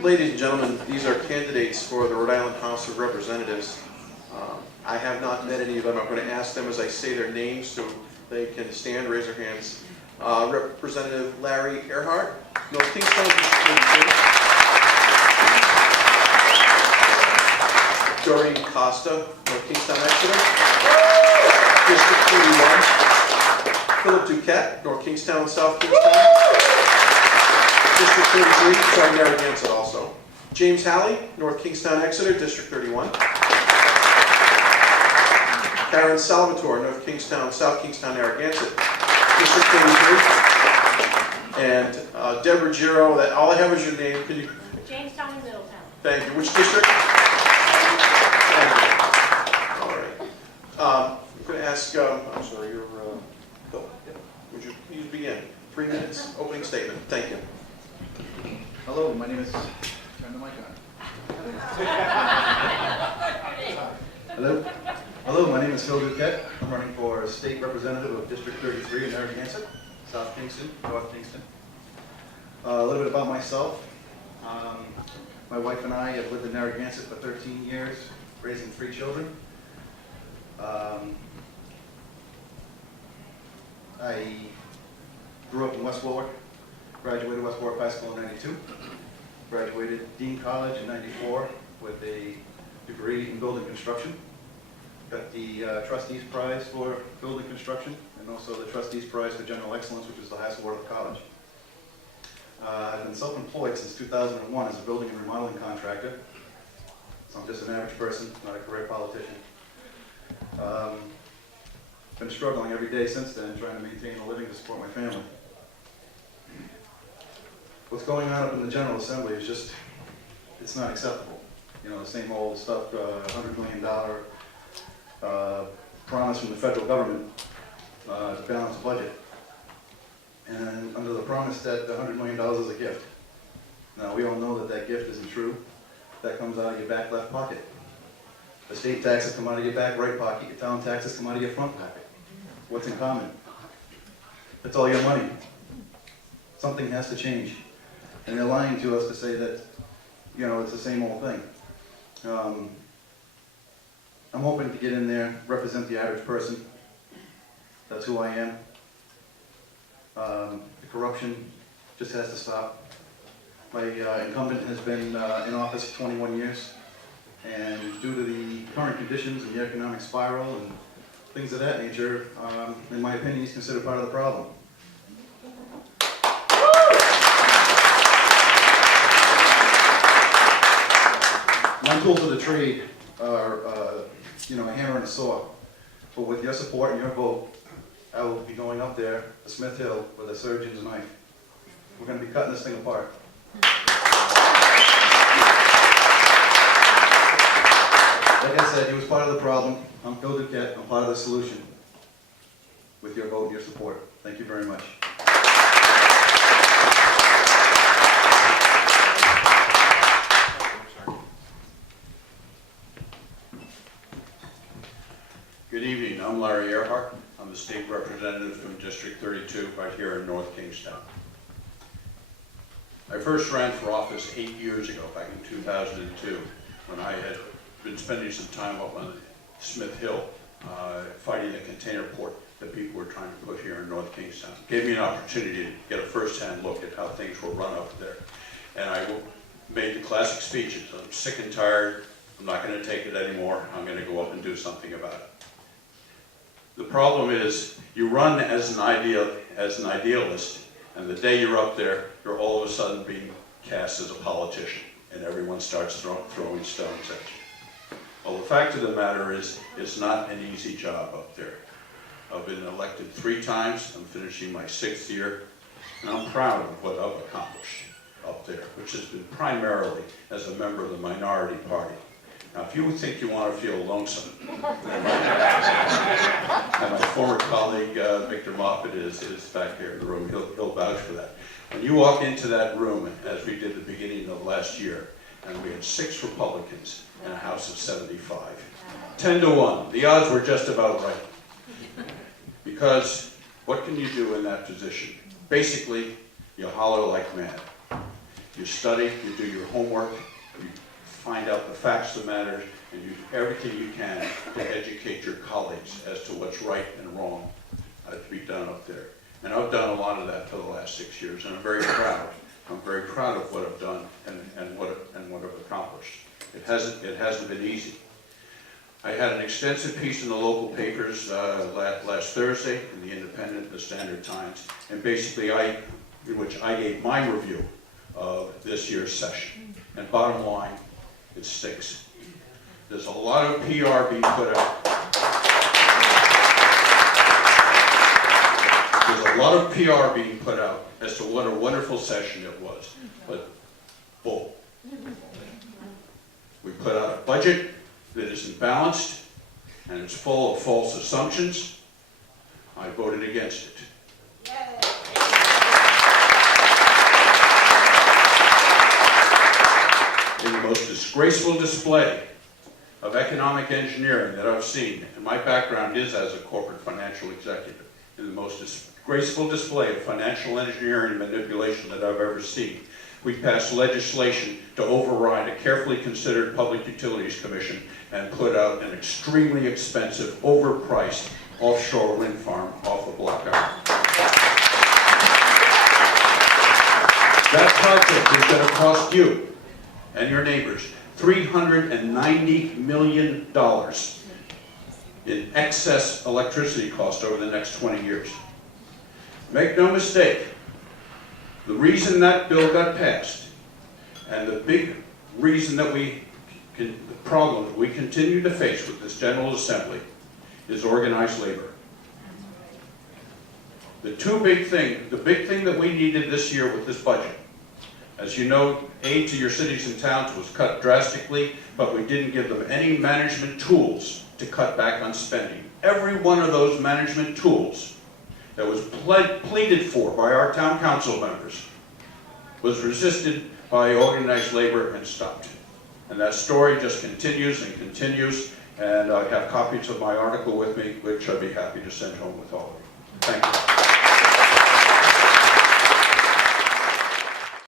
Ladies and gentlemen, these are candidates for the Rhode Island House of Representatives. I have not met any of them. I'm going to ask them as I say their names so they can stand, raise their hands. Representative Larry Ehrhardt, North Kingstown, District 32. Doreen Costa, North Kingstown, Exeter, District 31. Philip Duquette, North Kingstown, South Kingstown, District 33, sorry, Narragansett also. James Halley, North Kingstown, Exeter, District 31. Karen Salvatore, North Kingstown, South Kingstown, Narragansett, District 33. And Deborah Giro, that all I have is your name. Can you? Jamestown and Middletown. Thank you. Which district? Thank you. All right. I'm going to ask, I'm sorry, your Bill. Would you please begin? 3 minutes, opening statement. Thank you. Hello, my name is. Turn the mic on. Hello, my name is Phil Duquette. I'm running for state representative of District 33 in Narragansett, South Kingston, North Kingston. A little bit about myself. My wife and I have lived in Narragansett for 13 years, raising 3 children. I grew up in West Warwick, graduated West Warwick High School in '92, graduated Dean College in '94 with a degree in building construction. Got the Trustees Prize for building construction and also the Trustees Prize for General Excellence, which is the highest award of the college. I've been self-employed since 2001 as a building and remodeling contractor. So I'm just an average person, not a career politician. Been struggling every day since then, trying to maintain a living to support my family. What's going on up in the General Assembly is just, it's not acceptable. You know, the same old stuff, $100 million promise from the federal government to balance the budget. And under the promise that the $100 million is a gift. Now, we all know that that gift isn't true. That comes out of your back left pocket. The state taxes come out of your back right pocket. Your town taxes come out of your front pocket. What's in common? It's all your money. Something has to change. And they're lying to us to say that, you know, it's the same old thing. I'm hoping to get in there, represent the average person. That's who I am. The corruption just has to stop. My incumbent has been in office 21 years. And due to the current conditions and the economic spiral and things of that nature, in my opinion, he's considered part of the problem. My tools of the trade are, you know, a hammer and a saw. But with your support and your vote, I will be going up there to Smith Hill with a surgeon's knife. We're going to be cutting this thing apart. Like I said, he was part of the problem. I'm Phil Duquette. I'm part of the solution. With your vote and your support. Thank you very much. Good evening. I'm Larry Ehrhardt. I'm the state representative from District 32 right here in North Kingstown. I first ran for office 8 years ago, back in 2002, when I had been spending some time up on Smith Hill fighting the container port that people were trying to put here in North Kingstown. It gave me an opportunity to get a first-hand look at how things were run up there. And I made the classic speeches. I'm sick and tired. I'm not going to take it anymore. I'm going to go up and do something about it. The problem is you run as an idealist, and the day you're up there, you're all of a sudden being cast as a politician, and everyone starts throwing stones at you. Well, the fact of the matter is, it's not an easy job up there. I've been elected 3 times. I'm finishing my 6th year, and I'm proud of what I've accomplished up there, which has been primarily as a member of the minority party. Now, if you think you want to feel lonesome, and my former colleague, Victor Moffitt, is back there in the room. He'll vouch for that. When you walk into that room, as we did at the beginning of last year, and we had 6 Republicans in a House of 75, 10-1. The odds were just about right. Because what can you do in that position? Basically, you holler like mad. You study, you do your homework, you find out the facts that matter, and you do everything you can to educate your colleagues as to what's right and wrong to be done up there. And I've done a lot of that for the last 6 years, and I'm very proud. I'm very proud of what I've done and what I've accomplished. It hasn't been easy. I had an extensive piece in the local papers last Thursday in the Independent and the Standard Times, and basically in which I gave my review of this year's session. And bottom line, it stinks. There's a lot of PR being put out. There's a lot of PR being put out as to what a wonderful session it was, but bull. We put out a budget that isn't balanced, and it's full of false assumptions. I voted against it. In the most disgraceful display of economic engineering that I've seen, and my background is as a corporate financial executive, in the most disgraceful display of financial engineering and manipulation that I've ever seen, we passed legislation to override a carefully considered Public Utilities Commission and put out an extremely expensive, overpriced offshore wind farm off of Blackout. That project is going to cost you and your neighbors $390 million in excess electricity cost over the next 20 years. Make no mistake, the reason that bill got passed, and the big reason that the problem that we continue to face with this General Assembly is organized labor. The big thing that we needed this year with this budget, as you know, aid to your cities and towns was cut drastically, but we didn't give them any management tools to cut back on spending. Every one of those management tools that was pleaded for by our town council members was resisted by organized labor and stopped. And that story just continues and continues, and I have copies of my article with me, which I'd be happy to send home with all of you. Thank you.